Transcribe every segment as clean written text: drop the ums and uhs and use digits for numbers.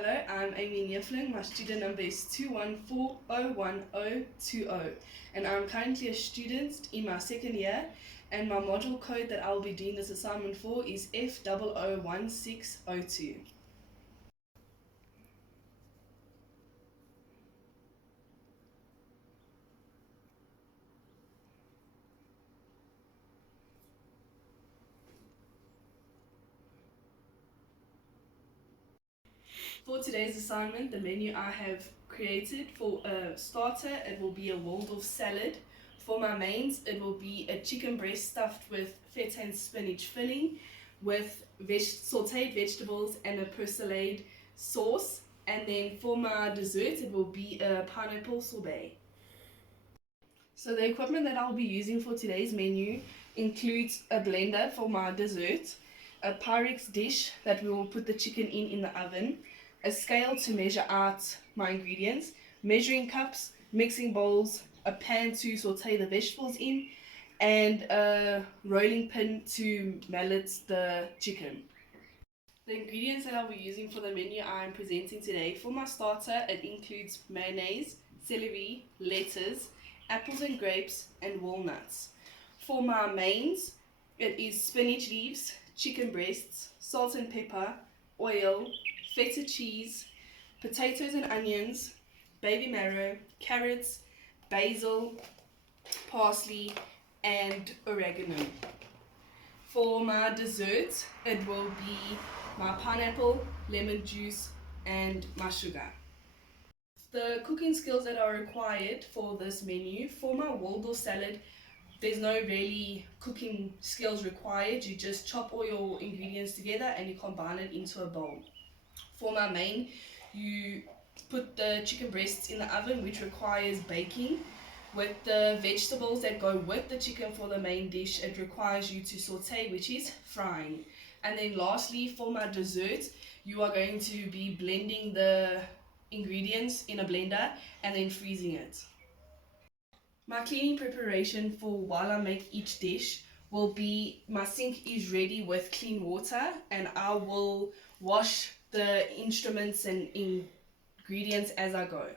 Hello, I'm Amy Neefling. My student number is 2140120, and I'm currently a student in my second year, and my module code that I'll be doing this assignment for is FOO1602. For today's assignment, the menu I have created for a starter, it will be a Waldorf salad. For my mains, it will be a chicken breast stuffed with feta and spinach filling with sauteed vegetables and a Persillade sauce. And then for my dessert, it will be a pineapple sorbet. So the equipment that I'll be using for today's menu includes a blender for my dessert, a Pyrex dish that we will put the chicken in the oven, a scale to measure out my ingredients, measuring cups, mixing bowls, a pan to saute the vegetables in, and a rolling pin to mallet the chicken. The ingredients that I'll be using for the menu I'm presenting today, for my starter, it includes mayonnaise, celery, lettuce, apples and grapes, and walnuts. For my mains, it is spinach leaves, chicken breasts, salt and pepper, oil, feta cheese, potatoes and onions, baby marrow, carrots, basil, parsley, and oregano. For my dessert, it will be my pineapple, lemon juice, and my sugar. The cooking skills that are required for this menu, for my Waldorf salad, there's no really cooking skills required. You just chop all your ingredients together and you combine it into a bowl. For my main, you put the chicken breasts in the oven, which requires baking. With the vegetables that go with the chicken for the main dish, it requires you to saute, which is frying. And then lastly, for my dessert, you are going to be blending the ingredients in a blender and then freezing it. My cleaning preparation for while I make each dish will be, my sink is ready with clean water, and I will wash the instruments and ingredients as I go.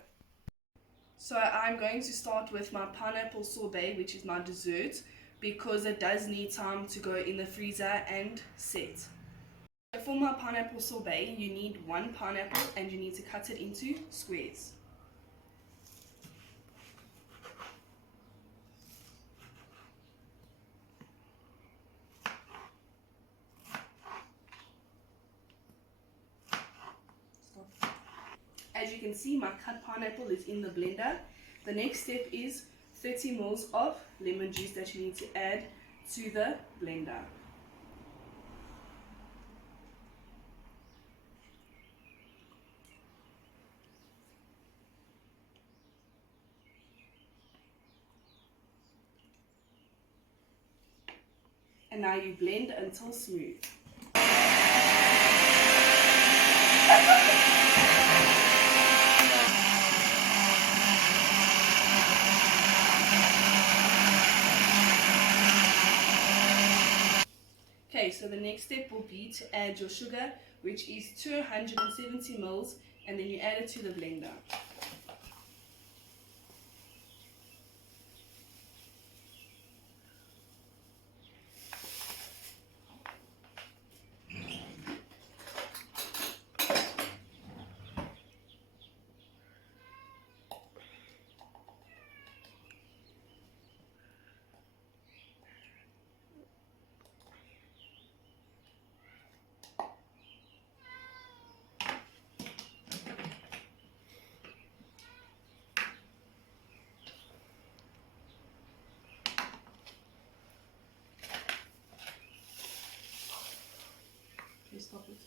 So I'm going to start with my pineapple sorbet, which is my dessert, because it does need time to go in the freezer and set. For my pineapple sorbet, you need one pineapple and you need to cut it into squares. As you can see, my cut pineapple is in the blender. The next step is 30 ml of lemon juice that you need to add to the blender. And now you blend until smooth. Okay, so the next step will be to add your sugar, which is 270 ml, and then you add it to the blender. Stop it.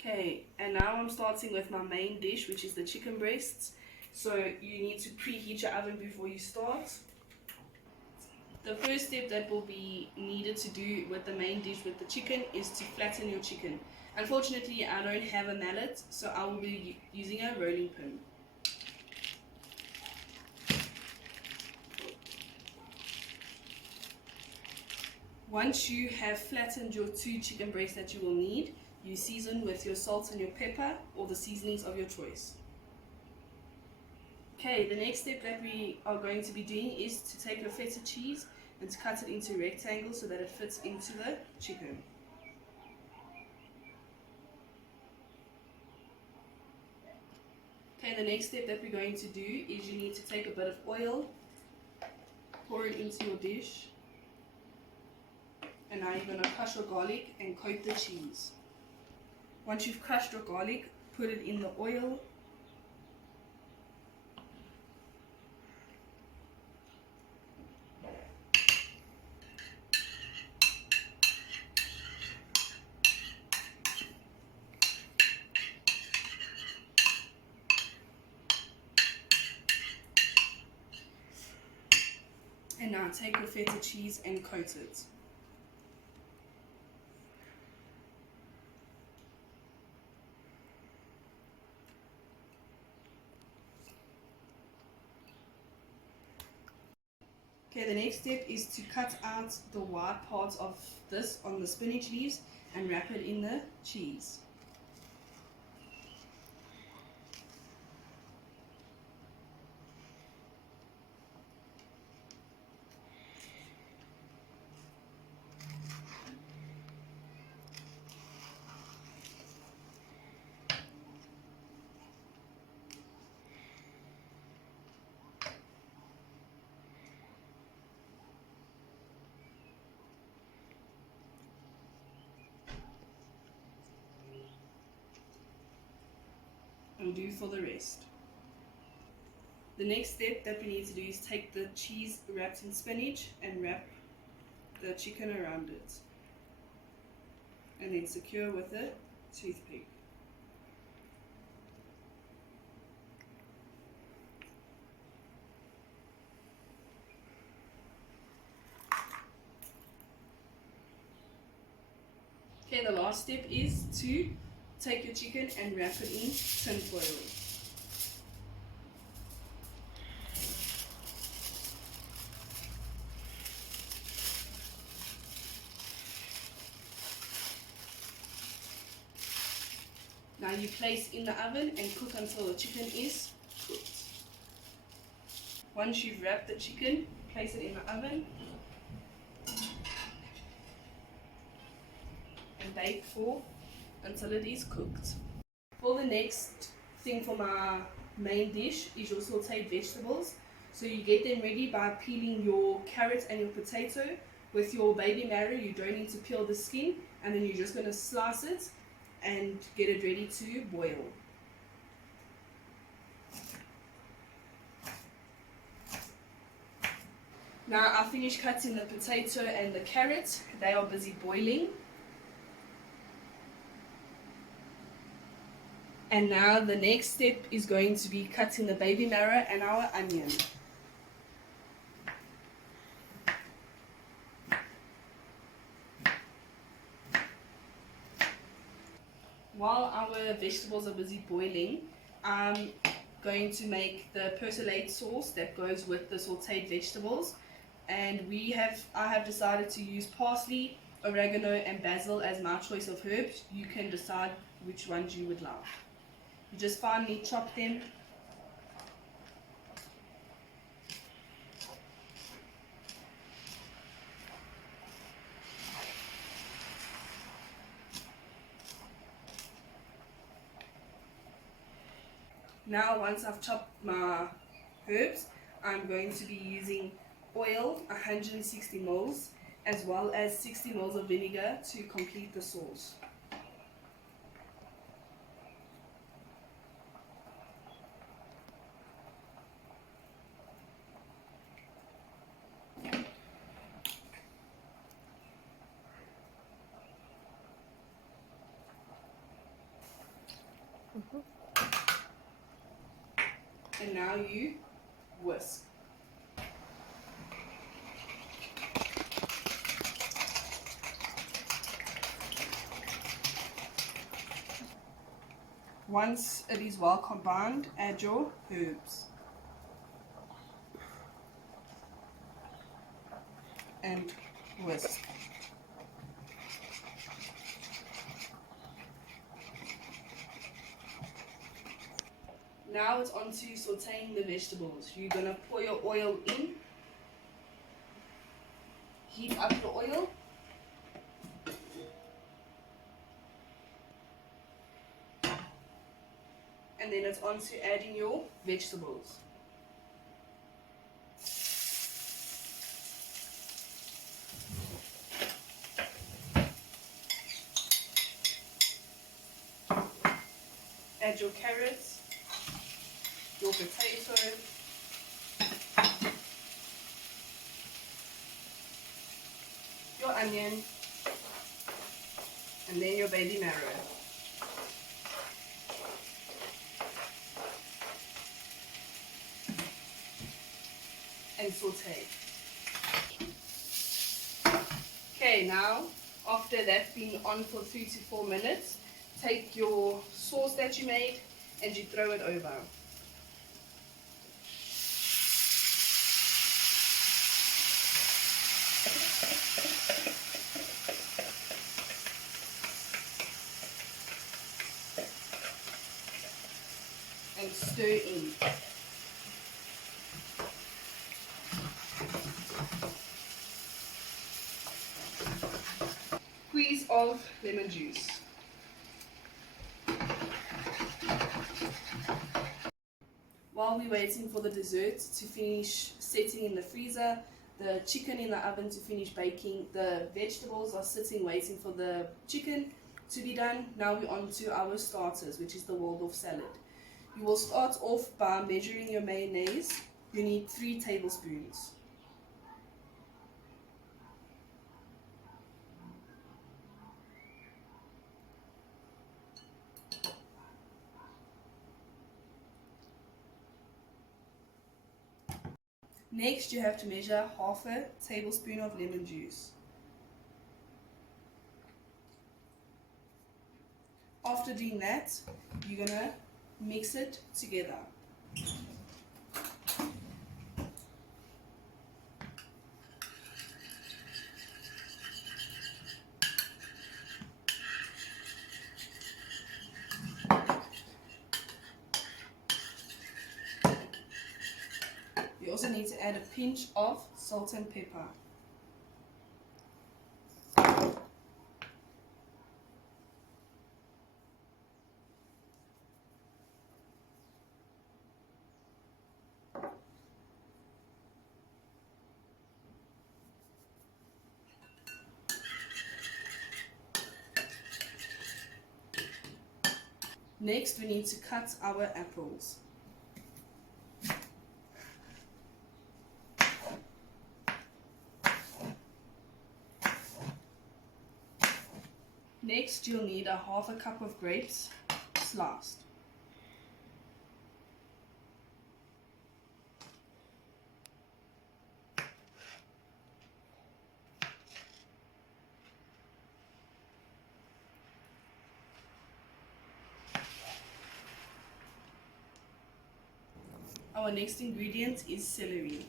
Okay, and now I'm starting with my main dish, which is the chicken breasts. So you need to preheat your oven before you start. The first step that will be needed to do with the main dish with the chicken is to flatten your chicken. Unfortunately, I don't have a mallet, so I will be using a rolling pin. Once you have flattened your 2 chicken breasts that you will need, you season with your salt and your pepper or the seasonings of your choice. Okay, the next step that we are going to be doing is to take your feta cheese and to cut it into rectangles so that it fits into the chicken. Okay, the next step that we're going to do is you need to take a bit of oil, pour it into your dish, and now you're going to crush your garlic and coat the cheese. Once you've crushed your garlic, put it in the oil. And now take your feta cheese and coat it. Okay, the next step is to cut out the white parts of this on the spinach leaves and wrap it in the cheese. And do for the rest. The next step that we need to do is take the cheese wrapped in spinach and wrap the chicken around it, and then secure with a toothpick. Okay, the last step is to take your chicken and wrap it in tin foil. Now you place in the oven and cook until the chicken is cooked. Once you've wrapped the chicken, place it in the oven and bake until it is cooked. For the next thing for my main dish is your sauteed vegetables. So you get them ready by peeling your carrot and your potato. With your baby marrow, you don't need to peel the skin, and then you're just going to slice it and get it ready to boil. Now I finished cutting the potato and the carrot. They are busy boiling. And now the next step is going to be cutting the baby marrow and our onion. While our vegetables are busy boiling, I'm going to make the Persillade sauce that goes with the sauteed vegetables. And I have decided to use parsley, oregano and basil as my choice of herbs. You can decide which ones you would like. You just finely chop them. Now once I've chopped my herbs, I'm going to be using oil, 160 ml, as well as 60 ml of vinegar to complete the sauce. And now you whisk. Once it is well combined, add your herbs and whisk. Now it's on to sauteing the vegetables. You're going to pour your oil in, heat up the oil, and then it's on to adding your vegetables. Add your carrots, your potato, your onion, and then your baby marrow. And saute. Okay, now after that's been on for 3 to 4 minutes, take your sauce that you made and you throw it over. And stir in. Squeeze of lemon juice. While we're waiting for the dessert to finish setting in the freezer, the chicken in the oven to finish baking, the vegetables are sitting waiting for the chicken to be done. Now we're on to our starters, which is the Waldorf salad. You will start off by measuring your mayonnaise. You need 3 tablespoons. Next, you have to measure half a tablespoon of lemon juice. After doing that, you're going to mix it together. You also need to add a pinch of salt and pepper. Next, we need to cut our apples. Next, you'll need a half a cup of grapes sliced. Our next ingredient is celery.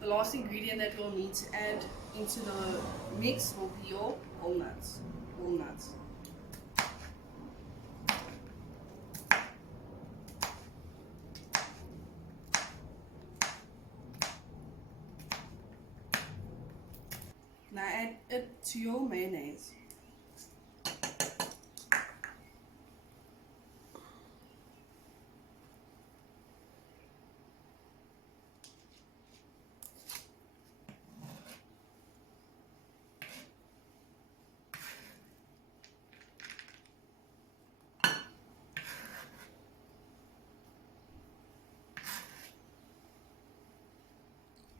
The last ingredient that we'll need to add into the mix will be your walnuts. Now add it to your mayonnaise.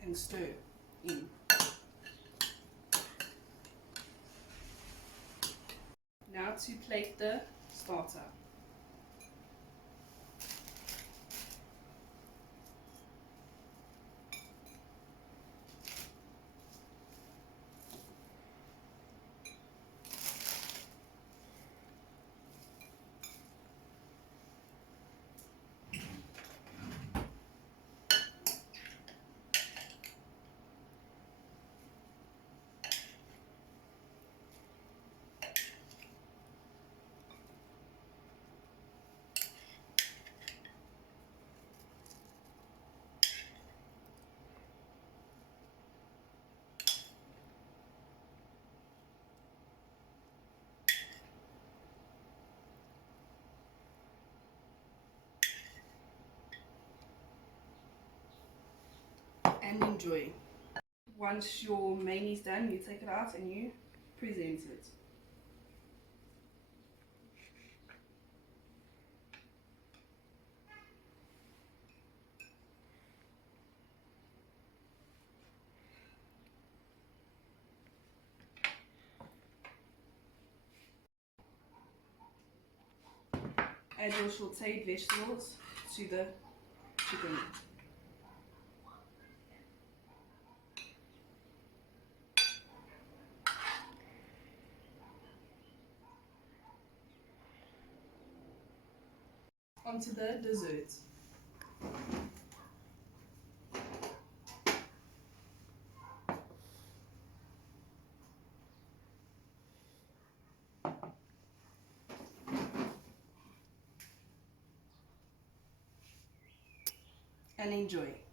And stir in. Now to plate the starter. and enjoy. Once your main is done, you take it out and you present it. Add your sauteed vegetables to the chicken. Onto the dessert. And enjoy.